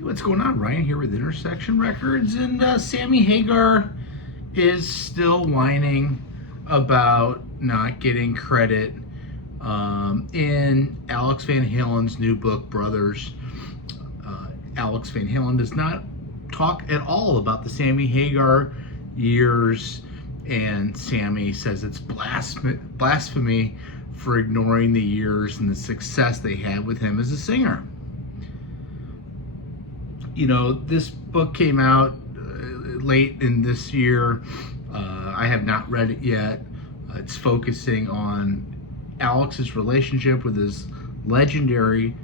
What's going on? Ryan here with Intersection Records, and Sammy Hagar is still whining about not getting credit in Alex Van Halen's new book, Brothers. Alex Van Halen does not talk at all about the Sammy Hagar years, and Sammy says it's blasphemy for ignoring the years and the success they had with him as a singer. You know, this book came out late in this year. I have not read it yet. It's focusing on Alex's relationship with his legendary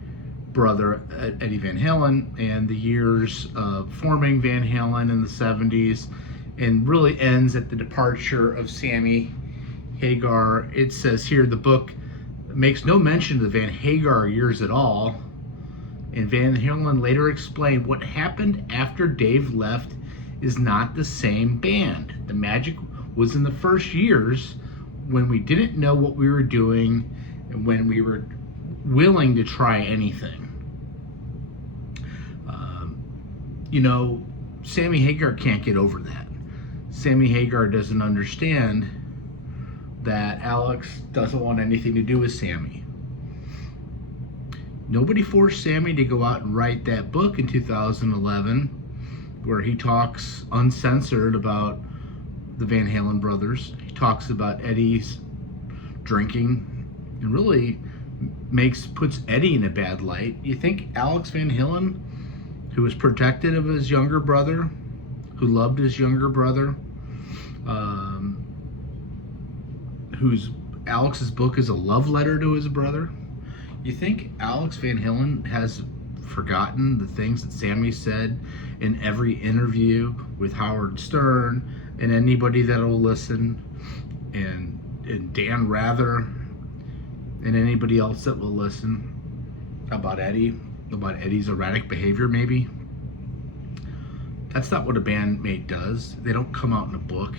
brother, Eddie Van Halen, and the years of forming Van Halen in the 70s, and really ends at the departure of Sammy Hagar. It says here the book makes no mention of the Van Hagar years at all. And Van Halen later explained what happened after Dave left is not the same band. The magic was in the first years when we didn't know what we were doing and when we were willing to try anything. You know, Sammy Hagar can't get over that. Sammy Hagar doesn't understand that Alex doesn't want anything to do with Sammy. Nobody forced Sammy to go out and write that book in 2011 where he talks uncensored about the Van Halen brothers. He talks about Eddie's drinking and really puts Eddie in a bad light. You think Alex Van Halen, who was protective of his younger brother, who loved his younger brother, whose Alex's book is a love letter to his brother, you think Alex Van Halen has forgotten the things that Sammy said in every interview with Howard Stern and anybody that will listen, and Dan Rather and anybody else that will listen about Eddie's erratic behavior? Maybe that's not what a bandmate does. They don't come out in a book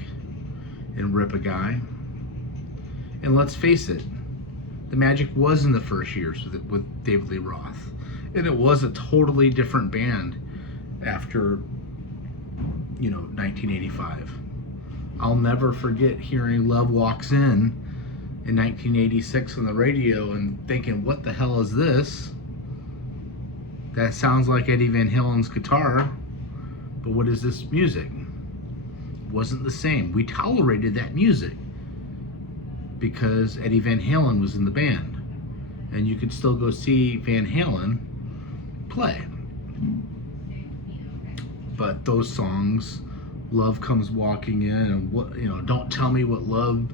and rip a guy. And let's face it, the magic was in the first years with David Lee Roth, and it was a totally different band after 1985. I'll never forget hearing Love Walks In 1986 on the radio and thinking, what the hell is this? That sounds like Eddie Van Halen's guitar, but what is this music? It wasn't the same. We tolerated that music because Eddie Van Halen was in the band, and you could still go see Van Halen play. But those songs, Love Comes Walking In, and Don't Tell Me What Love,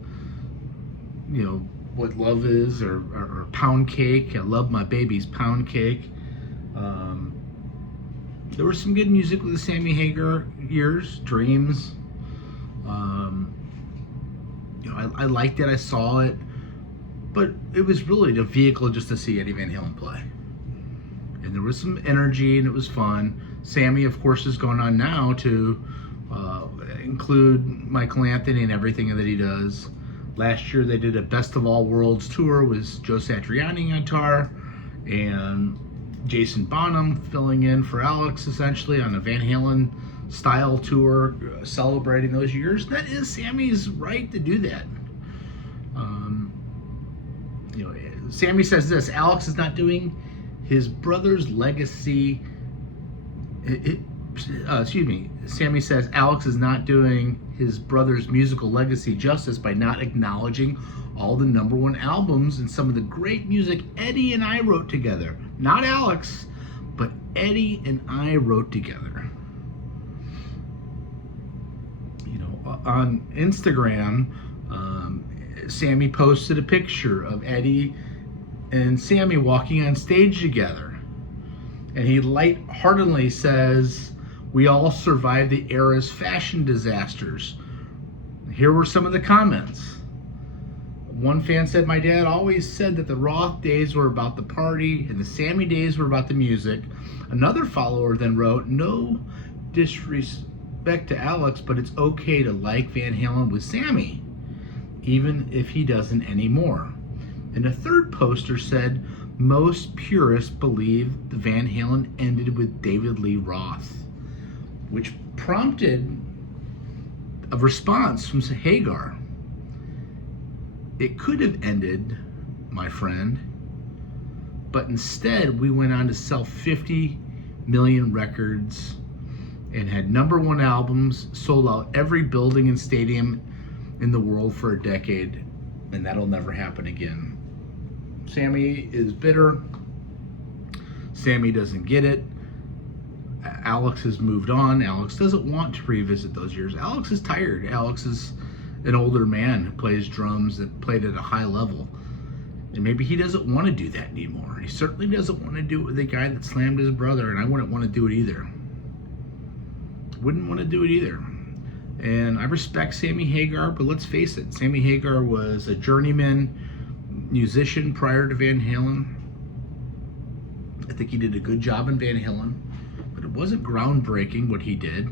what love is, or Pound Cake. I Love My Baby's Pound Cake. There was some good music with the Sammy Hagar years, Dreams. I liked it, I saw it, but it was really the vehicle just to see Eddie Van Halen play. And there was some energy and it was fun. Sammy, of course, is going on now to include Michael Anthony in everything that he does. Last year they did a Best of All Worlds tour with Joe Satriani on guitar and Jason Bonham filling in for Alex, essentially, on a Van Halen style tour, celebrating those years. That is Sammy's right to do that. Sammy says this: Alex is not doing his brother's legacy. Sammy says Alex is not doing his brother's musical legacy justice by not acknowledging all the #1 albums and some of the great music Eddie and I wrote together. Not Alex, but Eddie and I wrote together. On Instagram, Sammy posted a picture of Eddie and Sammy walking on stage together. And he lightheartedly says, "We all survived the era's fashion disasters." Here were some of the comments. One fan said, "My dad always said that the Roth days were about the party and the Sammy days were about the music." Another follower then wrote, "No disrespect to Alex, but it's okay to like Van Halen with Sammy, even if he doesn't anymore." And a third poster said, Most purists believe the Van Halen ended with David Lee Roth, which prompted a response from Hagar. It could have ended, my friend, but instead we went on to sell 50 million records and had #1 albums, sold out every building and stadium in the world for a decade, and that'll never happen again. Sammy is bitter. Sammy doesn't get it. Alex has moved on. Alex doesn't want to revisit those years. Alex is tired. Alex is an older man who plays drums that played at a high level. And maybe he doesn't want to do that anymore. He certainly doesn't want to do it with the guy that slammed his brother, and I wouldn't want to do it either. Wouldn't want to do it either. And I respect Sammy Hagar, but let's face it, Sammy Hagar was a journeyman musician prior to Van Halen. I think he did a good job in Van Halen, but it wasn't groundbreaking what he did.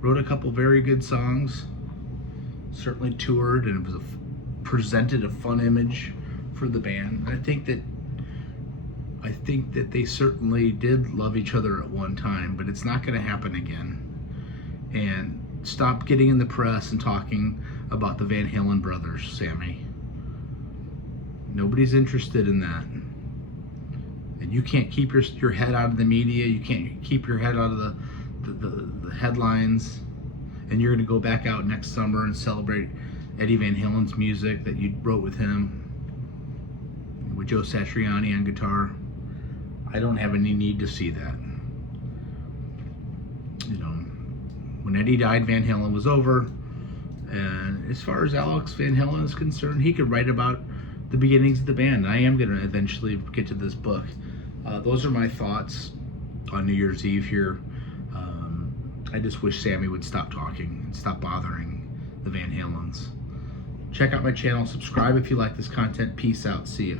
Wrote a couple very good songs, certainly toured, and it was presented a fun image for the band. I think that they certainly did love each other at one time, but it's not going to happen again. And stop getting in the press and talking about the Van Halen brothers, Sammy. Nobody's interested in that. And you can't keep your head out of the media. You can't keep your head out of the headlines. And you're going to go back out next summer and celebrate Eddie Van Halen's music that you wrote with him, with Joe Satriani on guitar. I don't have any need to see that. You know, when Eddie died, Van Halen was over. And as far as Alex Van Halen is concerned, he could write about the beginnings of the band. I am going to eventually get to this book. Those are my thoughts on New Year's Eve here. I just wish Sammy would stop talking and stop bothering the Van Halens. Check out my channel, subscribe if you like this content. Peace out, see ya.